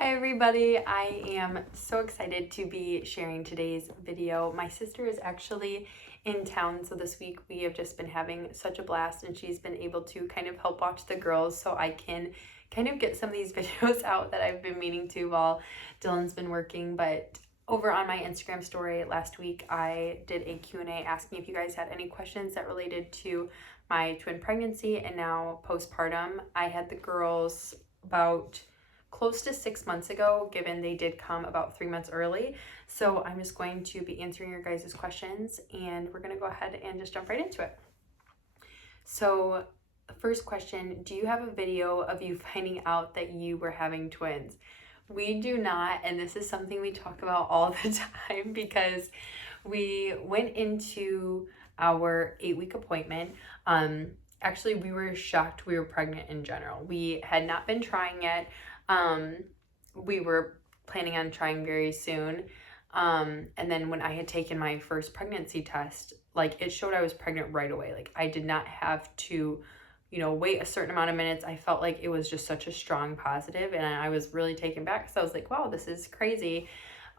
Hi everybody, I am so excited to be sharing today's video. My sister is actually in town, so this week we have just been having such a blast and she's been able to kind of help watch the girls so I can kind of get some of these videos out that I've been meaning to while Dylan's been working. But over on my Instagram story last week, I did a Q&A asking if you guys had any questions that related to my twin pregnancy and now postpartum. I had the girls about close to 6 months ago, given they did come about 3 months early. So I'm just going to be answering your guys' questions and we're going to go ahead and just jump right into it. So first question, do you have a video of you finding out that you were having twins? We do not, and this is something we talk about all the time because we went into our 8-week appointment. Actually, we were shocked we were pregnant in general. We had not been trying yet. We were planning on trying very soon. And then when I had taken my first pregnancy test, like it showed I was pregnant right away. Like I did not have to, wait a certain amount of minutes. I felt like it was just such a strong positive and I was really taken back. So I was like, wow, this is crazy.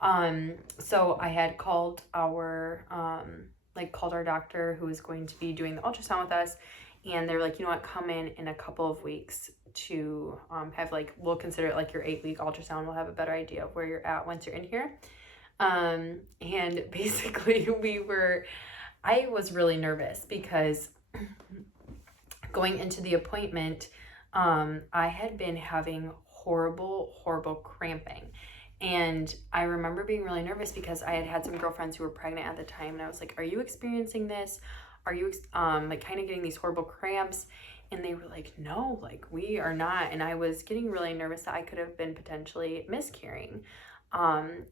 So I had called our doctor who was going to be doing the ultrasound with us. And they were like, you know what, come in a couple of weeks to have we'll consider it your 8-week ultrasound. We'll have a better idea of where you're at once you're in here. And basically I was really nervous because going into the appointment, I had been having horrible cramping. And I remember being really nervous because I had some girlfriends who were pregnant at the time. And I was like, are you experiencing this? Are you kind of getting these horrible cramps? And they were like, no, we are not. And I was getting really nervous that I could have been potentially miscarrying.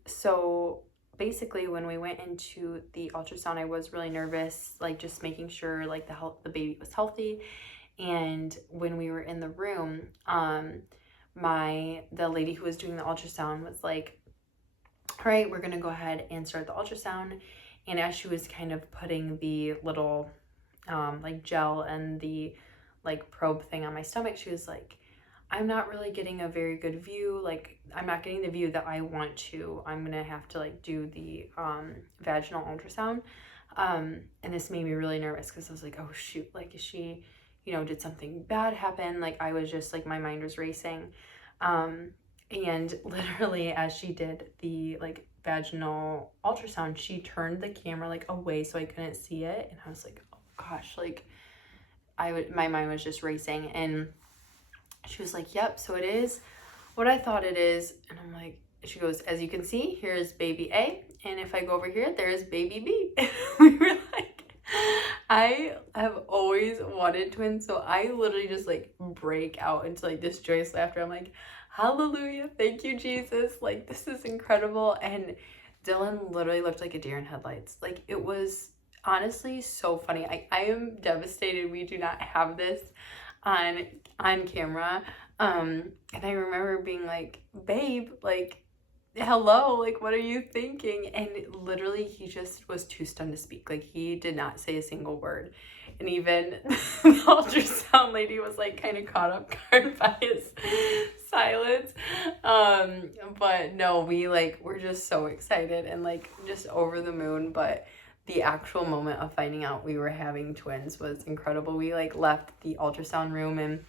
So basically when we went into the ultrasound, I was really nervous, just making sure the baby was healthy. And when we were in the room, the lady who was doing the ultrasound was like, all right, we're gonna go ahead and start the ultrasound. And as she was kind of putting the little gel and the probe thing on my stomach, she was like, I'm not really getting a very good view. I'm not getting the view that I want to. I'm gonna have to do the vaginal ultrasound. And this made me really nervous because I was like, oh shoot, is she, did something bad happen? I was just my mind was racing. And literally as she did the vaginal ultrasound, she turned the camera away so I couldn't see it. And I was like, oh gosh, my mind was just racing. And she was like, yep, so it is what I thought it is. And I'm like, she goes, as you can see, here's baby A. And if I go over here, there's baby B. We were I have always wanted twins. So I literally just break out into this joyous laughter. I'm like, hallelujah, thank you, Jesus. This is incredible. And Dylan literally looked like a deer in headlights. It was honestly so funny. I am devastated we do not have this on camera. And I remember being like, babe, hello, what are you thinking? And literally he just was too stunned to speak. He did not say a single word. And even the ultrasound lady was kind of caught up guard by his silence. But no, we're just so excited and just over the moon. But the actual moment of finding out we were having twins was incredible. We left the ultrasound room and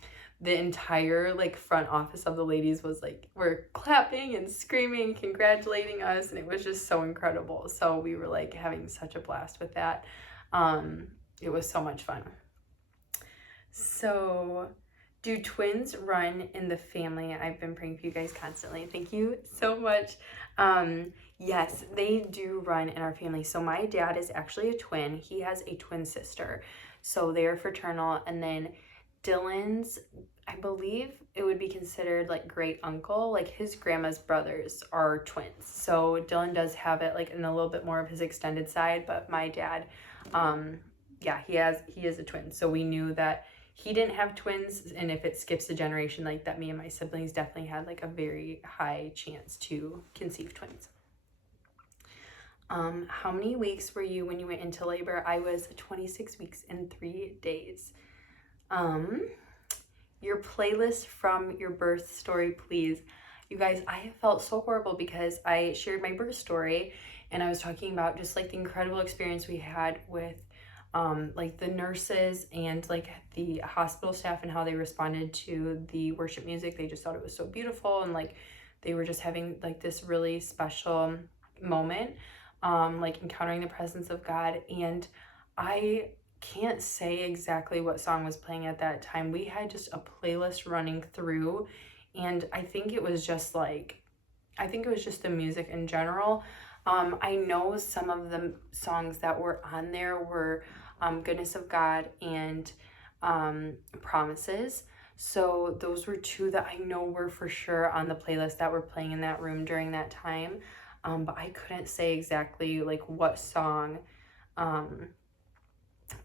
the entire front office of the ladies was were clapping and screaming, congratulating us, and it was just so incredible. So we were having such a blast with that. It was so much fun. So, do twins run in the family? I've been praying for you guys constantly. Thank you so much. Yes, they do run in our family. So my dad is actually a twin. He has a twin sister. So they are fraternal. And then Dylan's, I believe it would be considered great uncle. His grandma's brothers are twins. So Dylan does have it in a little bit more of his extended side. But my dad, yeah, he is a twin. So we knew that he didn't have twins, and if it skips a generation that, me and my siblings definitely had a very high chance to conceive twins. How many weeks were you when you went into labor? I was 26 weeks and 3 days. Your playlist from your birth story, please. You guys, I have felt so horrible because I shared my birth story and I was talking about just like the incredible experience we had with like the nurses and like the hospital staff and how they responded to the worship music. They just thought it was so beautiful, and like they were just having like this really special moment, like encountering the presence of God. And I can't say exactly what song was playing at that time. We had just a playlist running through, and I think it was just the music in general. I know some of the songs that were on there were Goodness of God and Promises. So those were two that I know were for sure on the playlist that were playing in that room during that time. But I couldn't say exactly like what song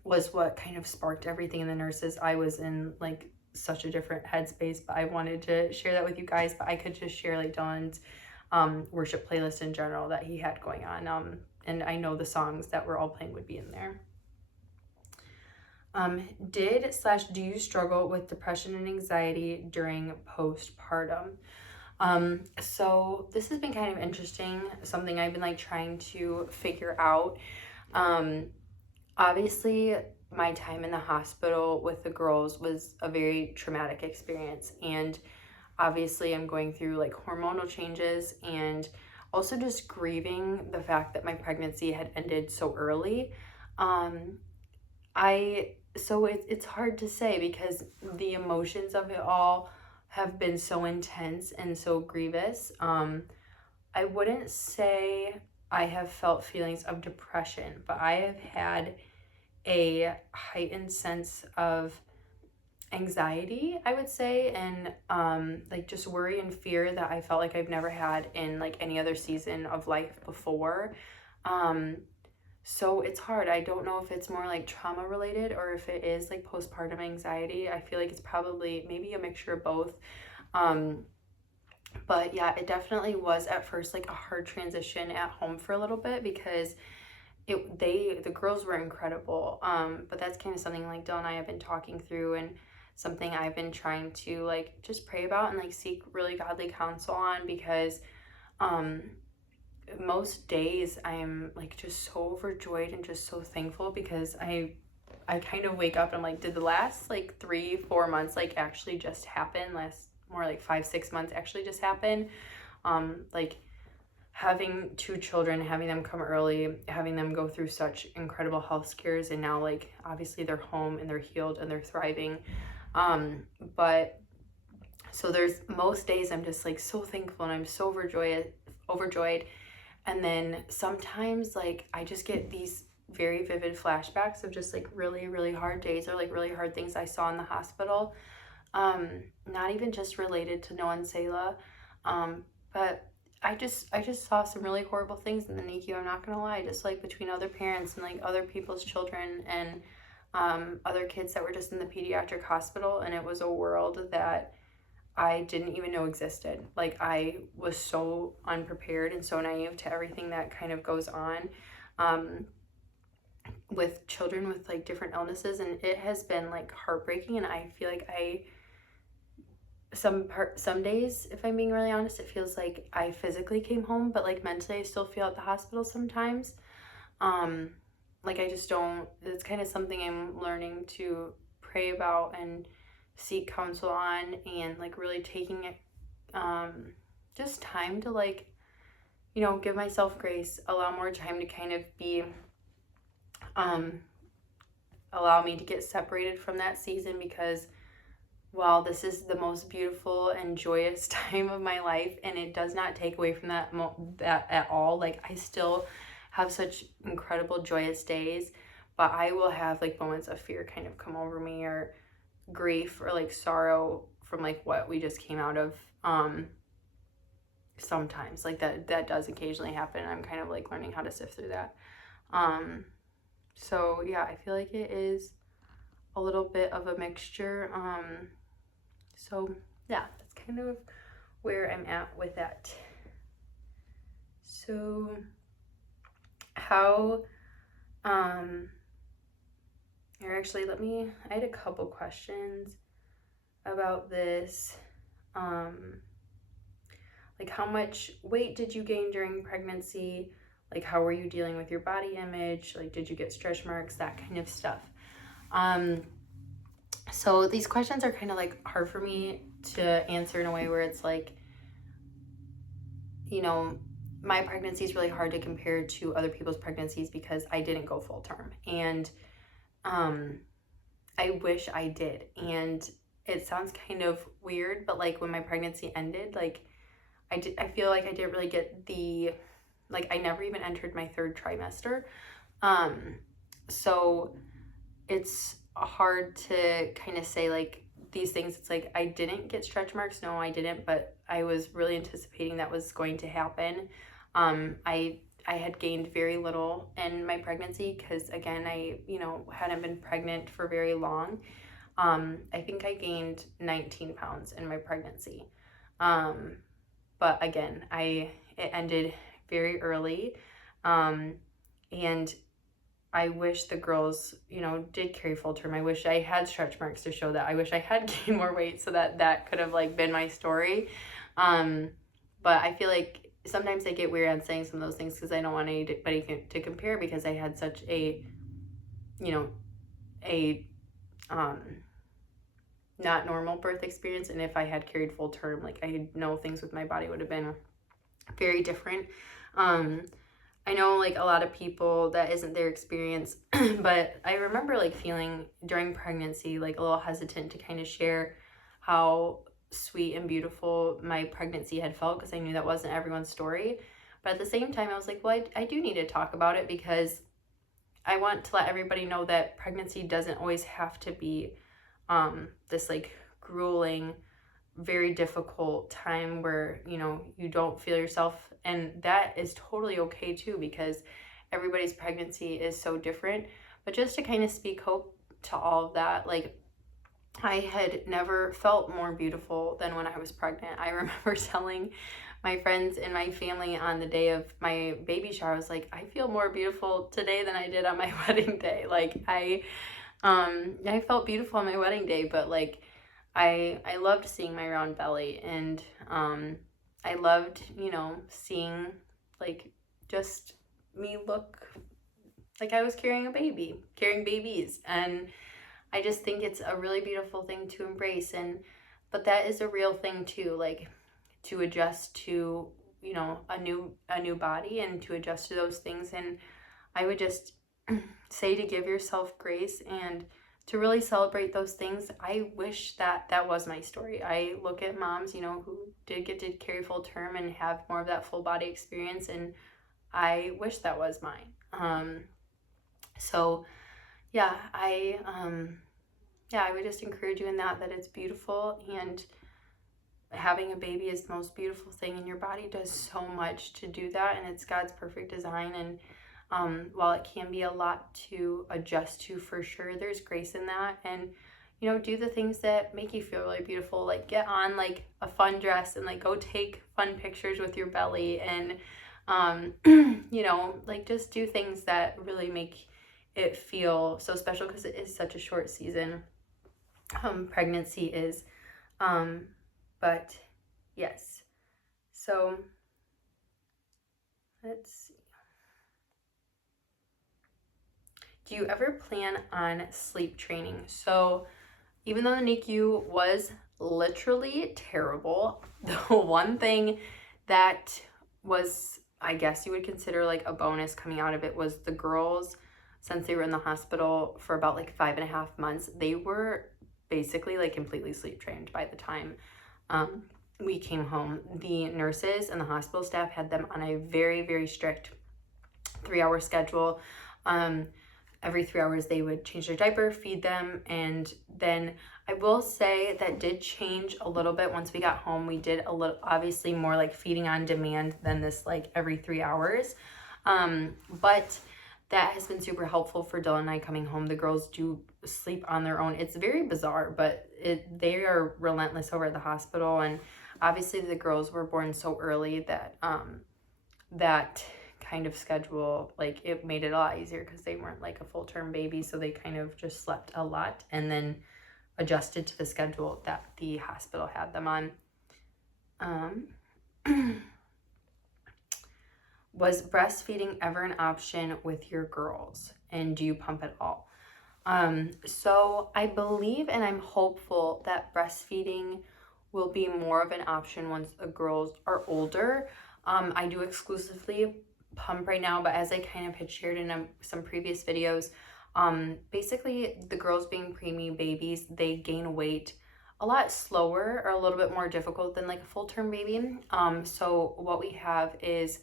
was what kind of sparked everything in the nurses. I was in like such a different headspace, but I wanted to share that with you guys. But I could just share like Dawn's worship playlist in general that he had going on. And I know the songs that were all playing would be in there. Do you struggle with depression and anxiety during postpartum? So this has been kind of interesting, something I've been like trying to figure out. Obviously, my time in the hospital with the girls was a very traumatic experience, and obviously I'm going through like hormonal changes and also just grieving the fact that my pregnancy had ended so early. It's hard to say because the emotions of it all have been so intense and so grievous. I wouldn't say I have felt feelings of depression, but I have had a heightened sense of anxiety, I would say, and like just worry and fear that I felt like I've never had in like any other season of life before. So it's hard. I don't know if it's more like trauma related or if it is like postpartum anxiety. I feel like it's probably maybe a mixture of both. But yeah, it definitely was at first like a hard transition at home for a little bit because the girls were incredible. But that's kind of something like Dylan and I have been talking through, and something I've been trying to like just pray about and like seek really godly counsel on, because most days I'm like just so overjoyed and just so thankful because I kind of wake up and I'm like, did the last like 3-4 months like actually just happen? Last more like 5-6 months actually just happen? Like having 2 children, having them come early, having them go through such incredible health scares, and now like obviously they're home and they're healed and they're thriving. But so there's most days I'm just like so thankful and I'm so overjoyed. And then sometimes like I just get these very vivid flashbacks of just like really, really hard days or like really hard things I saw in the hospital. Not even just related to Noah and Selah, but I just saw some really horrible things in the NICU. I'm not gonna lie, just like between other parents and like other people's children and other kids that were just in the pediatric hospital, and it was a world that I didn't even know existed. Like I was so unprepared and so naive to everything that kind of goes on with children with like different illnesses, and it has been like heartbreaking. And I feel like some days, if I'm being really honest, it feels like I physically came home, but like mentally I still feel at the hospital sometimes. Like I just don't, it's kind of something I'm learning to pray about and seek counsel on, and like really taking it just time to like, you know, give myself grace, allow more time to kind of be allow me to get separated from that season, because while this is the most beautiful and joyous time of my life, and it does not take away from that at all, like I still have such incredible joyous days, but I will have like moments of fear kind of come over me, or grief, or like sorrow from like what we just came out of. Sometimes like that does occasionally happen, and I'm kind of like learning how to sift through that. So yeah, I feel like it is a little bit of a mixture. So yeah, that's kind of where I'm at with that. So how or actually I had a couple questions about this. like how much weight did you gain during pregnancy? Like how were you dealing with your body image? Like did you get stretch marks? That kind of stuff. So these questions are kind of like hard for me to answer in a way where it's like, you know, my pregnancy is really hard to compare to other people's pregnancies because I didn't go full term, and I wish I did. And it sounds kind of weird, but like when my pregnancy ended, like I feel like I didn't really get the, like I never even entered my 3rd trimester. So it's hard to kind of say like these things. It's like I didn't get stretch marks. No, I didn't, but I was really anticipating that was going to happen. I had gained very little in my pregnancy because, again, I, hadn't been pregnant for very long. I think I gained 19 pounds in my pregnancy. But again, it ended very early. And I wish the girls, did carry full term. I wish I had stretch marks to show that. I wish I had gained more weight so that could have like been my story. But I feel like sometimes I get weird on saying some of those things because I don't want anybody to compare, because I had such a not normal birth experience. And if I had carried full term, like I know things with my body would have been very different. I know like a lot of people that isn't their experience, but I remember like feeling during pregnancy like a little hesitant to kind of share how sweet and beautiful my pregnancy had felt, because I knew that wasn't everyone's story. But at the same time, I was like, well, I do need to talk about it, because I want to let everybody know that pregnancy doesn't always have to be this like grueling, very difficult time where you don't feel yourself, and that is totally okay too, because everybody's pregnancy is so different. But just to kind of speak hope to all of that, like I had never felt more beautiful than when I was pregnant. I remember telling my friends and my family on the day of my baby shower, I was like, I feel more beautiful today than I did on my wedding day. Like I felt beautiful on my wedding day, but like I loved seeing my round belly, and I loved, seeing like just me look like I was carrying babies. And I just think it's a really beautiful thing to embrace. But that is a real thing too, like to adjust to, a new body, and to adjust to those things. And I would just say to give yourself grace and to really celebrate those things. I wish that was my story. I look at moms, who did get to carry full term and have more of that full body experience, and I wish that was mine. So yeah, I would just encourage you in that it's beautiful, and having a baby is the most beautiful thing, and your body does so much to do that, and it's God's perfect design. And while it can be a lot to adjust to, for sure, there's grace in that. And do the things that make you feel really beautiful, like get on like a fun dress and like go take fun pictures with your belly, and like just do things that really make it feel so special, because it is such a short season. Pregnancy is, but yes. So let's see. Do you ever plan on sleep training? So even though the NICU was literally terrible, the one thing that was, I guess you would consider like a bonus coming out of it, was the girls, since they were in the hospital for about like 5.5 months, they were basically like completely sleep trained by the time we came home. The nurses and the hospital staff had them on a very, very strict 3-hour schedule. Every 3 hours they would change their diaper, feed them, and then I will say that did change a little bit once we got home. We did a little, obviously more like feeding on demand than this like every 3 hours. But that has been super helpful for Dylan and I coming home. The girls do sleep on their own. It's very bizarre, but they are relentless over at the hospital. And obviously the girls were born so early that that kind of schedule, like it made it a lot easier, because they weren't like a full-term baby, so they kind of just slept a lot and then adjusted to the schedule that the hospital had them on. Was breastfeeding ever an option with your girls? And do you pump at all? So I believe and I'm hopeful that breastfeeding will be more of an option once the girls are older. I do exclusively pump right now, but as I kind of had shared in some previous videos, basically the girls being preemie babies, they gain weight a lot slower or a little bit more difficult than like a full-term baby. So what we have is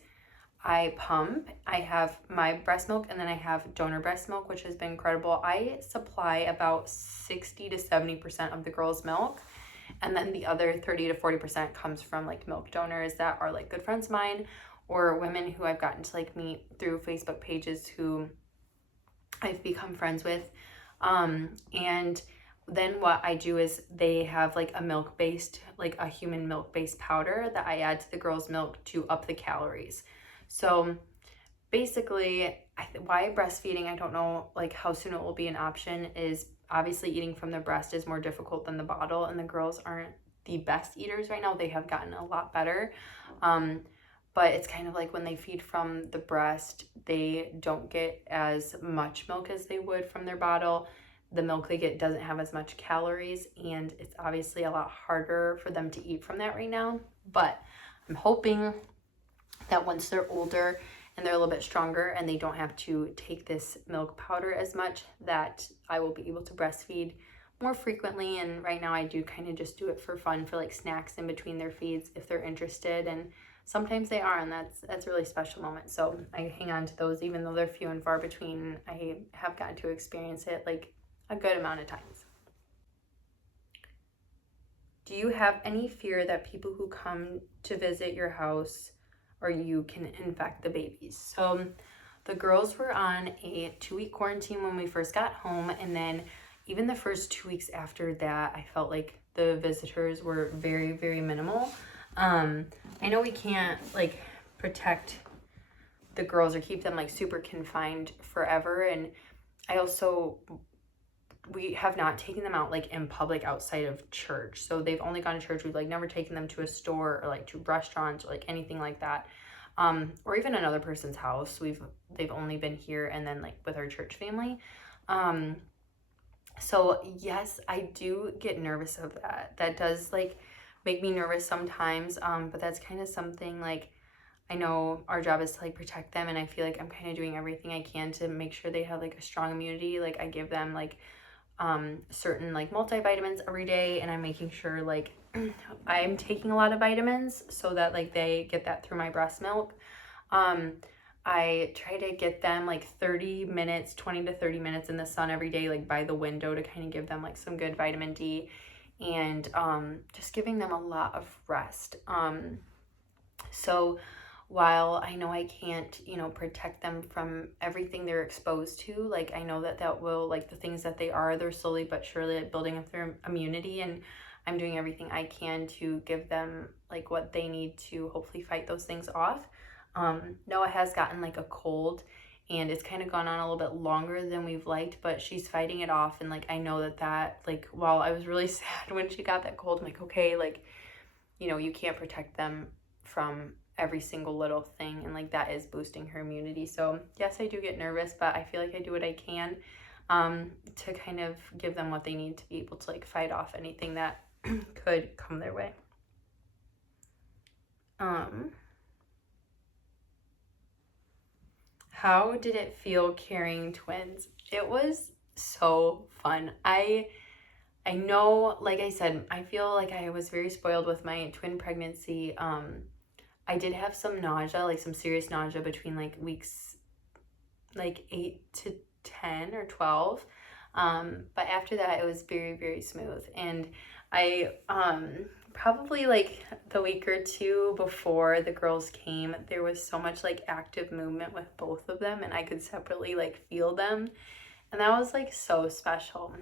I pump, I have my breast milk, and then I have donor breast milk, which has been incredible. I supply about 60 to 70% of the girls' milk, and then the other 30 to 40% comes from like milk donors that are like good friends of mine or women who I've gotten to like meet through Facebook pages who I've become friends with. And then what I do is they have like a milk-based, like a human milk-based powder that I add to the girls' milk to up the calories. So basically, why breastfeeding, I don't know like how soon it will be an option, is obviously eating from the breast is more difficult than the bottle, and the girls aren't the best eaters right now. They have gotten a lot better. But it's kind of like when they feed from the breast, they don't get as much milk as they would from their bottle. The milk they get doesn't have as much calories, and it's obviously a lot harder for them to eat from that right now. But I'm hoping that once they're older and they're a little bit stronger and they don't have to take this milk powder as much, that I will be able to breastfeed more frequently. And right now I do kind of just do it for fun, for like snacks in between their feeds if they're interested, and sometimes they are, and that's a really special moment. So I hang on to those even though they're few and far between. I have gotten to experience it like a good amount of times. Do you have any fear that people who come to visit your house or you can infect the babies? So the girls were on a 2-week quarantine when we first got home, and then even the first 2 weeks after that, I felt like the visitors were very, very minimal. I know we can't like protect the girls or keep them like super confined forever, and we have not taken them out like in public outside of church. So they've only gone to church. We've like never taken them to a store or like to restaurants or like anything like that. Or even another person's house. They've only been here and then like with our church family. So yes, I do get nervous of that. That does like make me nervous sometimes. But that's kind of something like, I know our job is to like protect them, and I feel like I'm kind of doing everything I can to make sure they have like a strong immunity. Like I give them like certain like multivitamins every day, and I'm making sure like I'm taking a lot of vitamins so that like they get that through my breast milk. I try to get them like 30 minutes, 20 to 30 minutes in the sun every day, like by the window, to kind of give them like some good vitamin D, and just giving them a lot of rest. So while I know I can't, protect them from everything they're exposed to, like I know that will, like the things that they're slowly but surely like building up their immunity, and I'm doing everything I can to give them like what they need to hopefully fight those things off. Noah has gotten like a cold, and it's kind of gone on a little bit longer than we've liked, but she's fighting it off. And like I know that like while I was really sad when she got that cold, I'm like, okay, like you can't protect them from every single little thing, and like that is boosting her immunity. So yes, I do get nervous, but I feel like I do what I can to kind of give them what they need to be able to like fight off anything that could come their way. How did it feel carrying twins? It was so fun. I know, like I said, I feel like I was very spoiled with my twin pregnancy. I did have some nausea, like some serious nausea between like weeks like 8 to 10 or 12. But after that, it was very, very smooth. And I probably like the week or two before the girls came, there was so much like active movement with both of them, and I could separately like feel them. And that was like so special.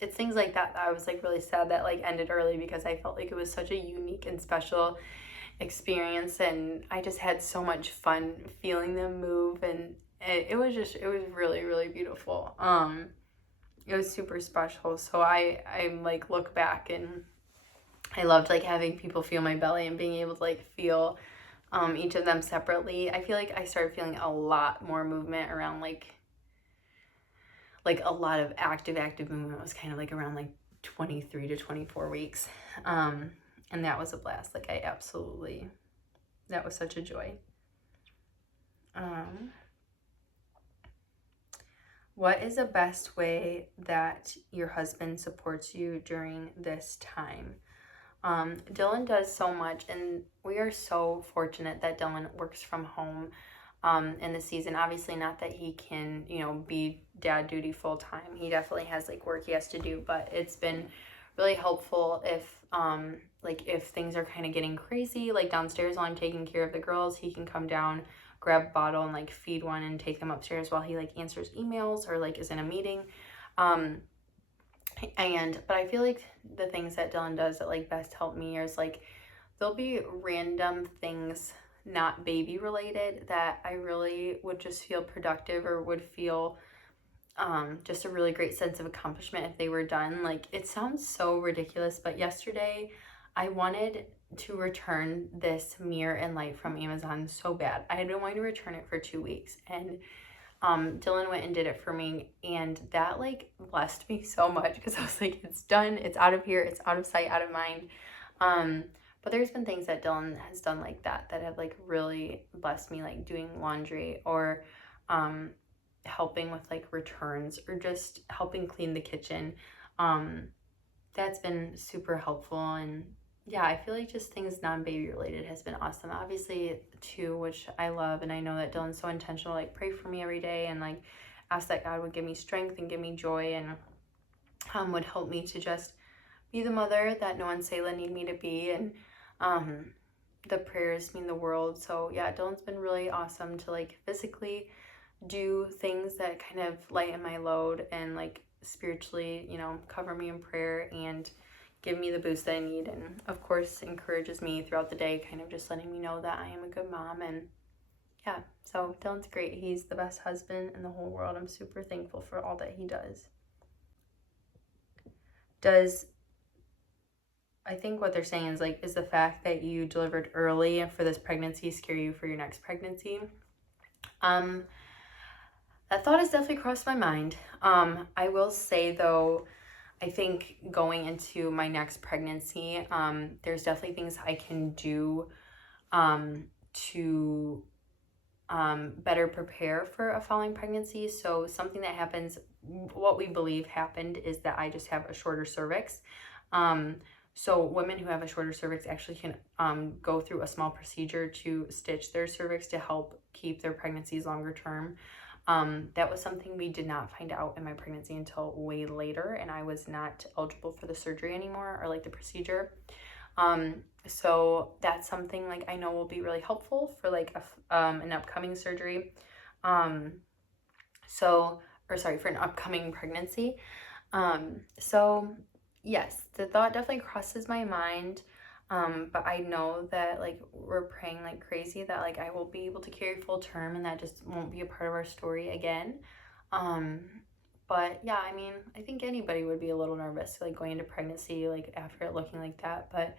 It's things like that I was like really sad that like ended early, because I felt like it was such a unique and special experience, and I just had so much fun feeling them move, and it was really, really beautiful. It was super special. So I like look back, and I loved like having people feel my belly and being able to like feel each of them separately. I feel like I started feeling a lot more movement around like a lot of active movement was kind of like around like 23 to 24 weeks. And that was a blast. Like that was such a joy. What is the best way that your husband supports you during this time? Dylan does so much, and we are so fortunate that Dylan works from home in the season. Obviously not that he can, be dad duty full time. He definitely has like work he has to do, but it's been really helpful if things are kind of getting crazy, like downstairs while I'm taking care of the girls, he can come down, grab a bottle and like feed one and take them upstairs while he like answers emails or like is in a meeting. But I feel like the things that Dylan does that like best help me is like there'll be random things not baby related that I really would just feel productive or would feel just a really great sense of accomplishment if they were done. Like, it sounds so ridiculous, but yesterday I wanted to return this mirror and light from Amazon so bad. I had been wanting to return it for 2 weeks, and Dylan went and did it for me, and that like blessed me so much because I was like, it's done, it's out of here, it's out of sight, out of mind. But there's been things that Dylan has done like that have like really blessed me, like doing laundry or helping with like returns or just helping clean the kitchen. That's been super helpful. And yeah, I feel like just things non-baby related has been awesome. Obviously too, which I love, and I know that Dylan's so intentional, like pray for me every day and like ask that God would give me strength and give me joy and would help me to just be the mother that Noah and Selah need me to be. And the prayers mean the world. So yeah, Dylan's been really awesome to like physically do things that kind of lighten my load and like spiritually, cover me in prayer and give me the boost that I need. And of course encourages me throughout the day, kind of just letting me know that I am a good mom. And yeah, so Dylan's great. He's the best husband in the whole world. I'm super thankful for all that he does. I think what they're saying is like, is the fact that you delivered early for this pregnancy scare you for your next pregnancy? That thought has definitely crossed my mind. I will say though, I think going into my next pregnancy, there's definitely things I can do to better prepare for a following pregnancy. So something that happens, what we believe happened, is that I just have a shorter cervix. So women who have a shorter cervix actually can go through a small procedure to stitch their cervix to help keep their pregnancies longer term. That was something we did not find out in my pregnancy until way later, and I was not eligible for the surgery anymore or like the procedure. So that's something like I know will be really helpful for like an upcoming surgery. For an upcoming pregnancy. So yes, the thought definitely crosses my mind. But I know that like we're praying like crazy that like I will be able to carry full term and that just won't be a part of our story again. But yeah, I mean, I think anybody would be a little nervous like going into pregnancy like after it looking like that. But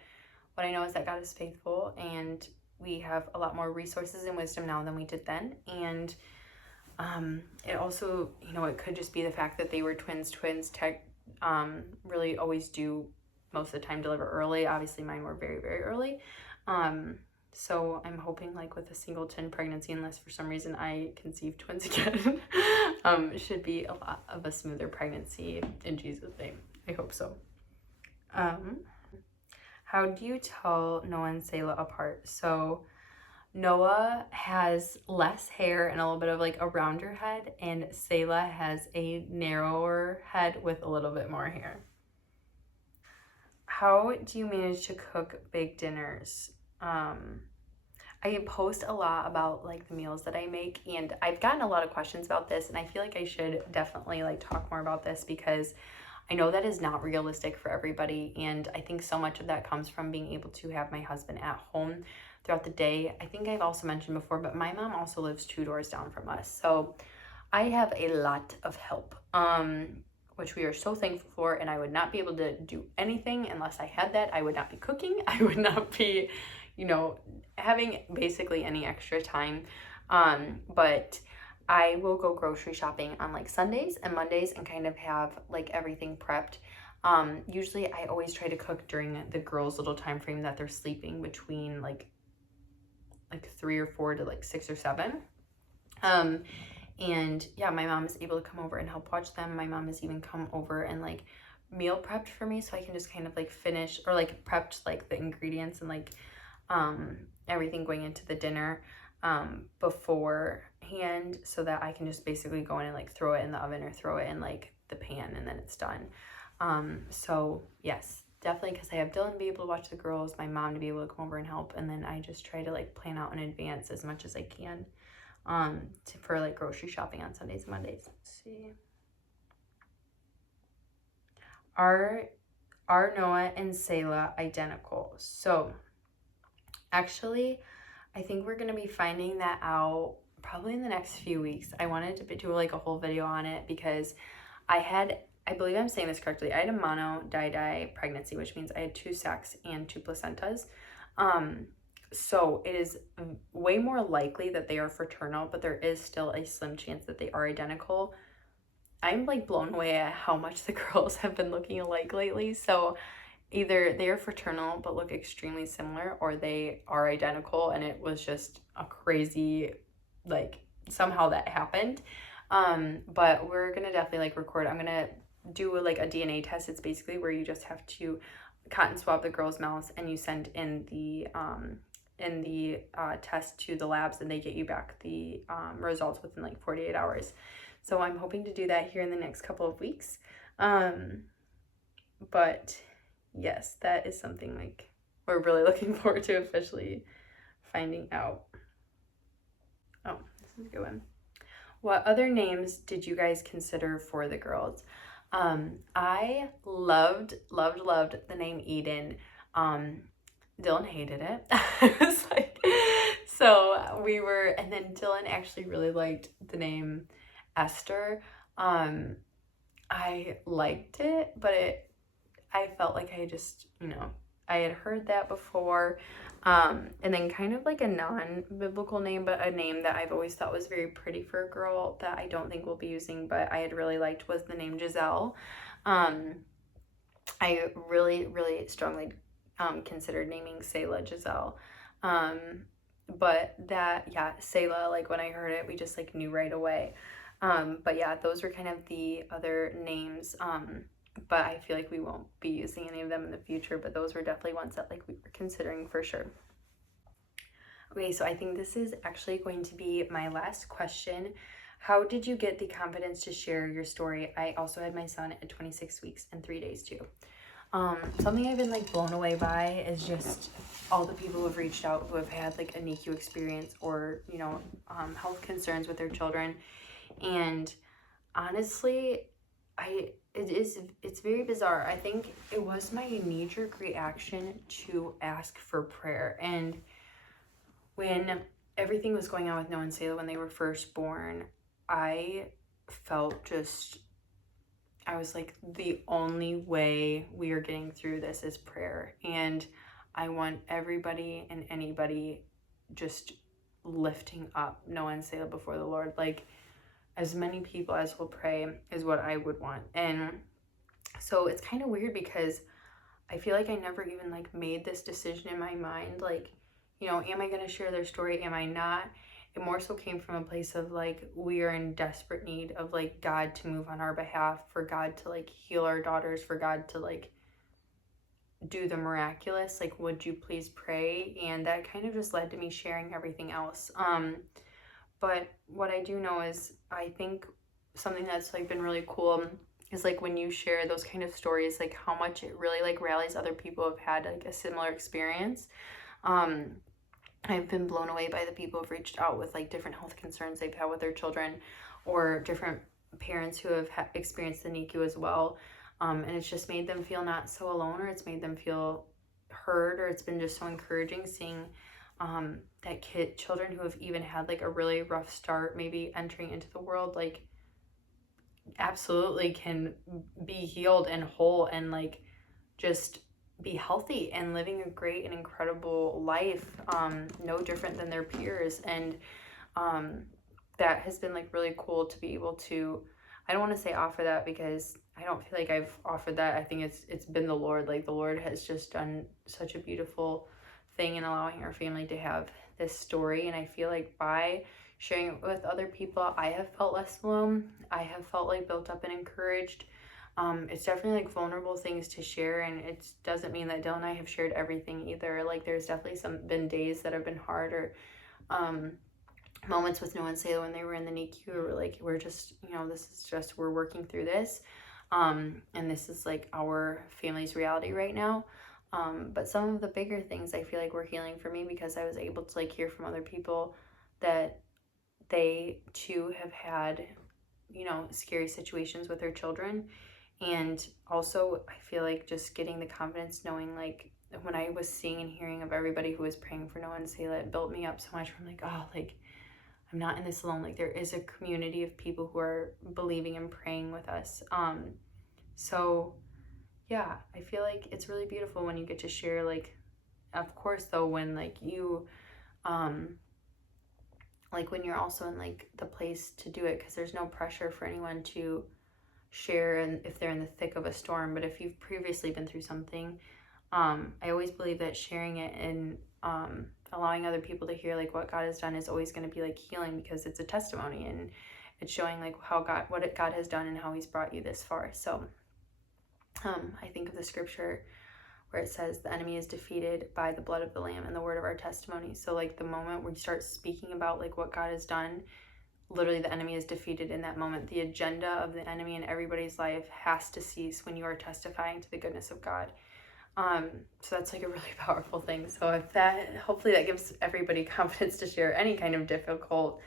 what I know is that God is faithful, and we have a lot more resources and wisdom now than we did then. And it also, it could just be the fact that they were twins really always do most of the time deliver early. Obviously mine were very, very early. So I'm hoping like with a singleton pregnancy, unless for some reason I conceive twins again, should be a lot of a smoother pregnancy in Jesus' name. I hope so. How do you tell Noah and Selah apart? So Noah has less hair and a little bit of like a rounder head, and Selah has a narrower head with a little bit more hair. How do you manage to cook big dinners? I post a lot about like the meals that I make, and I've gotten a lot of questions about this, and I feel like I should definitely like talk more about this because I know that is not realistic for everybody, and I think so much of that comes from being able to have my husband at home throughout the day. I think I've also mentioned before, but my mom also lives 2 doors down from us, so I have a lot of help, which we are so thankful for, and I would not be able to do anything unless I had that. I would not be cooking. I would not be, you know, having basically any extra time. But I will go grocery shopping on like Sundays and Mondays and kind of have like everything prepped. Usually I always try to cook during the girls' little time frame that they're sleeping between like 3 or 4 to like 6 or 7. And yeah, my mom is able to come over and help watch them. My mom has even come over and like meal prepped for me, so I can just kind of like finish or like prepped like the ingredients and like everything going into the dinner beforehand, so that I can just basically go in and like throw it in the oven or throw it in like the pan and then it's done. So yes, definitely, because I have Dylan to be able to watch the girls, my mom to be able to come over and help, and then I just try to like plan out in advance as much as I can for like grocery shopping on Sundays and Mondays. Let's see. Are Noah and Selah identical? So actually, I think we're going to be finding that out probably in the next few weeks. I wanted to do like a whole video on it because I believe I'm saying this correctly, I had a mono di pregnancy, which means I had 2 sacs and 2 placentas. So it is way more likely that they are fraternal, but there is still a slim chance that they are identical. I'm like blown away at how much the girls have been looking alike lately. So either they are fraternal but look extremely similar, or they are identical and it was just a crazy, like somehow that happened. But we're gonna definitely like record. I'm gonna do like a DNA test. It's basically where you just have to cotton swab the girls' mouths and you send in the test to the labs, and they get you back the results within like 48 hours. So I'm hoping to do that here in the next couple of weeks. But yes, that is something like we're really looking forward to officially finding out. Oh, this is a good one. What other names did you guys consider for the girls? I loved the name Eden. Dylan hated it. I was like, so we were, and then Dylan actually really liked the name Esther. I liked it, but I felt like I just, I had heard that before. And then kind of like a non-biblical name, but a name that I've always thought was very pretty for a girl that I don't think we'll be using, but I had really liked, was the name Giselle. I really, really strongly considered naming Selah Giselle. But that, yeah, Selah, like when I heard it, we just like knew right away. But yeah, those were kind of the other names. But I feel like we won't be using any of them in the future, but those were definitely ones that like we were considering for sure. Okay, so I think this is actually going to be my last question. How did you get the confidence to share your story? I also had my son at 26 weeks and 3 days too. Something I've been like blown away by is just all the people who have reached out who have had like a NICU experience or, health concerns with their children. And honestly, it's very bizarre. I think it was my knee-jerk reaction to ask for prayer. And when everything was going on with Noah and Selah when they were first born, I felt I was like, the only way we are getting through this is prayer. And I want everybody and anybody just lifting up Noah and Selah before the Lord. Like, as many people as will pray is what I would want. And so it's kind of weird because I feel like I never even like made this decision in my mind. Like, am I going to share their story? Am I not? It more so came from a place of like, we are in desperate need of like God to move on our behalf, for God to like heal our daughters, for God to like do the miraculous. Like, would you please pray? And that kind of just led to me sharing everything else. But what I do know is, I think something that's like been really cool is like when you share those kind of stories, like how much it really like rallies other people who have had like a similar experience. I've been blown away by the people who've reached out with like different health concerns they've had with their children, or different parents who have experienced the NICU as well. And it's just made them feel not so alone, or it's made them feel heard, or it's been just so encouraging seeing that children who have even had like a really rough start, maybe entering into the world, like absolutely can be healed and whole and like just be healthy and living a great and incredible life, no different than their peers. And that has been like really cool to be able to, I don't want to say offer that, because I don't feel like I've offered that. I think it's been the Lord. Like, the Lord has just done such a beautiful thing in allowing our family to have this story. And I feel like by sharing it with other people, I have felt less alone. I have felt like built up and encouraged. It's definitely like vulnerable things to share, and it doesn't mean that Dylan and I have shared everything either. Like, there's definitely been days that have been hard, or moments with Noah and Sayla when they were in the NICU, or like, we're just, this is just, we're working through this, and this is like our family's reality right now. But some of the bigger things I feel like were healing for me, because I was able to like hear from other people that they too have had, scary situations with their children. And also, I feel like just getting the confidence knowing, like, when I was seeing and hearing of everybody who was praying for Noah and Sayla, it built me up so much. I'm like, oh, like, I'm not in this alone. Like, there is a community of people who are believing and praying with us. So yeah, I feel like it's really beautiful when you get to share, like, of course though, when like you, like when you're also in like the place to do it, because there's no pressure for anyone to share, and if they're in the thick of a storm. But if you've previously been through something, I always believe that sharing it and allowing other people to hear like what God has done is always going to be like healing, because it's a testimony and it's showing like what God has done and how he's brought you this far. So I think of the scripture where it says the enemy is defeated by the blood of the Lamb and the word of our testimony. So like, the moment we start speaking about like what God has done, literally the enemy is defeated in that moment. The agenda of the enemy in everybody's life has to cease when you are testifying to the goodness of God. So that's like a really powerful thing. So if that, hopefully that gives everybody confidence to share any kind of difficult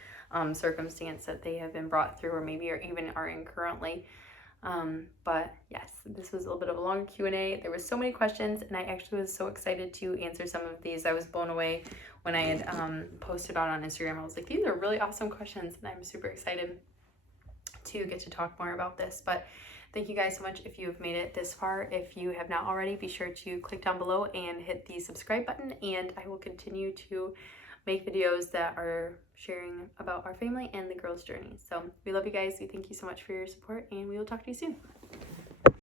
circumstance that they have been brought through, or maybe even are in currently. But yes, this was a little bit of a long Q&A. There was so many questions, and I actually was so excited to answer some of these. I was blown away when I had posted on Instagram. I was like, these are really awesome questions, and I'm super excited to get to talk more about this. But thank you guys so much if you have made it this far. If you have not already, be sure to click down below and hit the subscribe button, and I will continue to make videos that are sharing about our family and the girls' journey. So we love you guys. We thank you so much for your support, and we will talk to you soon.